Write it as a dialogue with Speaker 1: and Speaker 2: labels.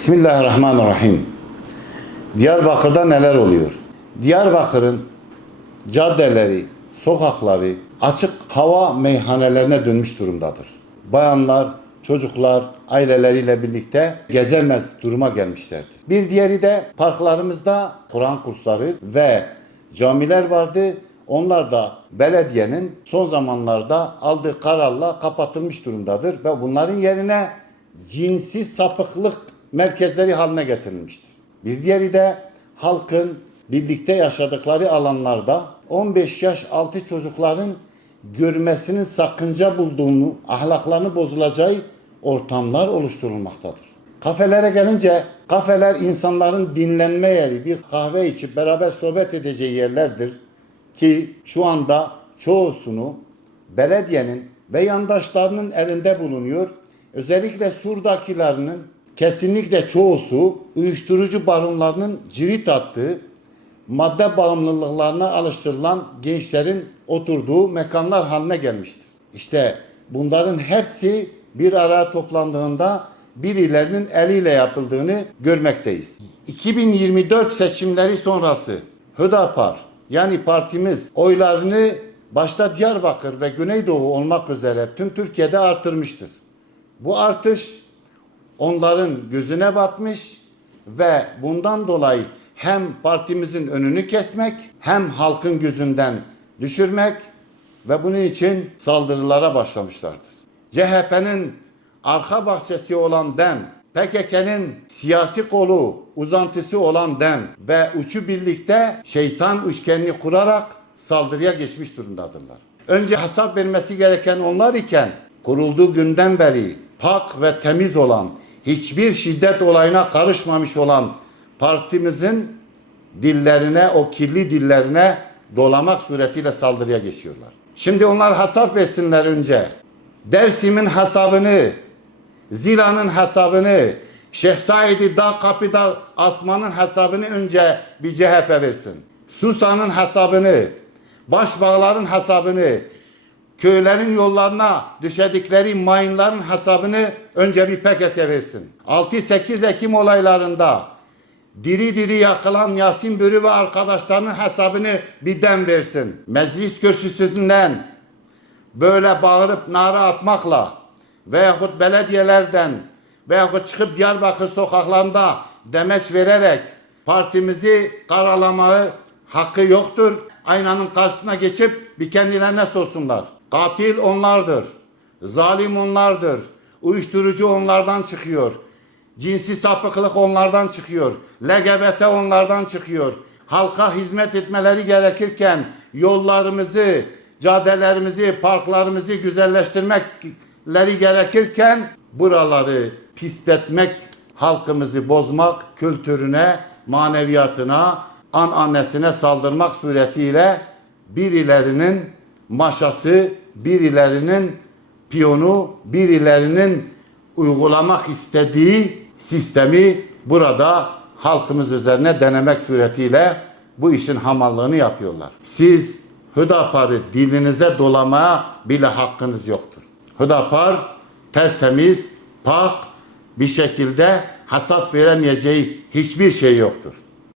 Speaker 1: Bismillahirrahmanirrahim. Diyarbakır'da neler oluyor? Diyarbakır'ın caddeleri, sokakları açık hava meyhanelerine dönmüş durumdadır. Bayanlar, çocuklar aileleriyle birlikte gezemez duruma gelmişlerdir. Bir diğeri de parklarımızda Kur'an kursları ve camiler vardı. Onlar da belediyenin son zamanlarda aldığı kararla kapatılmış durumdadır ve bunların yerine cinsi sapıklık merkezleri haline getirilmiştir. Bir diğeri de halkın birlikte yaşadıkları alanlarda 15 yaş altı çocukların görmesinin sakınca bulduğunu, ahlaklarını bozulacağı ortamlar oluşturulmaktadır. Kafelere gelince kafeler insanların dinlenme yeri, bir kahve içip beraber sohbet edeceği yerlerdir ki şu anda çoğusunu belediyenin ve yandaşlarının elinde bulunuyor. Özellikle Sur'dakilerinin kesinlikle çoğusu uyuşturucu baronlarının cirit attığı madde bağımlılıklarına alıştırılan gençlerin oturduğu mekanlar haline gelmiştir. İşte bunların hepsi bir araya toplandığında birilerinin eliyle yapıldığını görmekteyiz. 2024 seçimleri sonrası Hüdapar yani partimiz oylarını başta Diyarbakır ve Güneydoğu olmak üzere tüm Türkiye'de artırmıştır. Bu artış onların gözüne batmış ve bundan dolayı hem partimizin önünü kesmek hem halkın gözünden düşürmek ve bunun için saldırılara başlamışlardır. CHP'nin arka bahçesi olan DEM, PKK'nın siyasi kolu, uzantısı olan DEM ve üçü birlikte şeytan üçgenini kurarak saldırıya geçmiş durumdadırlar. Önce hesap vermesi gereken onlar iken kurulduğu günden beri pak ve temiz olan, hiçbir şiddet olayına karışmamış olan partimizin dillerine, o kirli dillerine dolamak suretiyle saldırıya geçiyorlar. Şimdi onlar hesap versinler önce. Dersim'in hesabını, Zila'nın hesabını, Şeyh Said'i Dağ Kapı'da Asman'ın hesabını önce bir CHP versin. Susa'nın hesabını, Başbağların hesabını, köylerin yollarına düşedikleri mayınların hesabını önce bir PKK versin. 6-8 Ekim olaylarında diri diri yakılan Yasin Börü ve arkadaşlarının hesabını bir dem versin. Meclis kürsüsünden böyle bağırıp nara atmakla veyahut belediyelerden veyahut çıkıp Diyarbakır sokaklarında demeç vererek partimizi karalamayı hakkı yoktur. Aynanın karşısına geçip bir kendilerine sorsunlar. Katil onlardır. Zalim onlardır. Uyuşturucu onlardan çıkıyor. Cinsi sapıklık onlardan çıkıyor. LGBT onlardan çıkıyor. Halka hizmet etmeleri gerekirken yollarımızı, caddelerimizi, parklarımızı güzelleştirmekleri gerekirken buraları pisletmek, halkımızı bozmak, kültürüne, maneviyatına, an annesine saldırmak suretiyle birilerinin maşası, birilerinin piyonu, birilerinin uygulamak istediği sistemi burada halkımız üzerine denemek suretiyle bu işin hamallığını yapıyorlar. Siz Hüdapar'ı dilinize dolamaya bile hakkınız yoktur. Hüdapar tertemiz, pak bir şekilde hesap veremeyeceği hiçbir şey yoktur.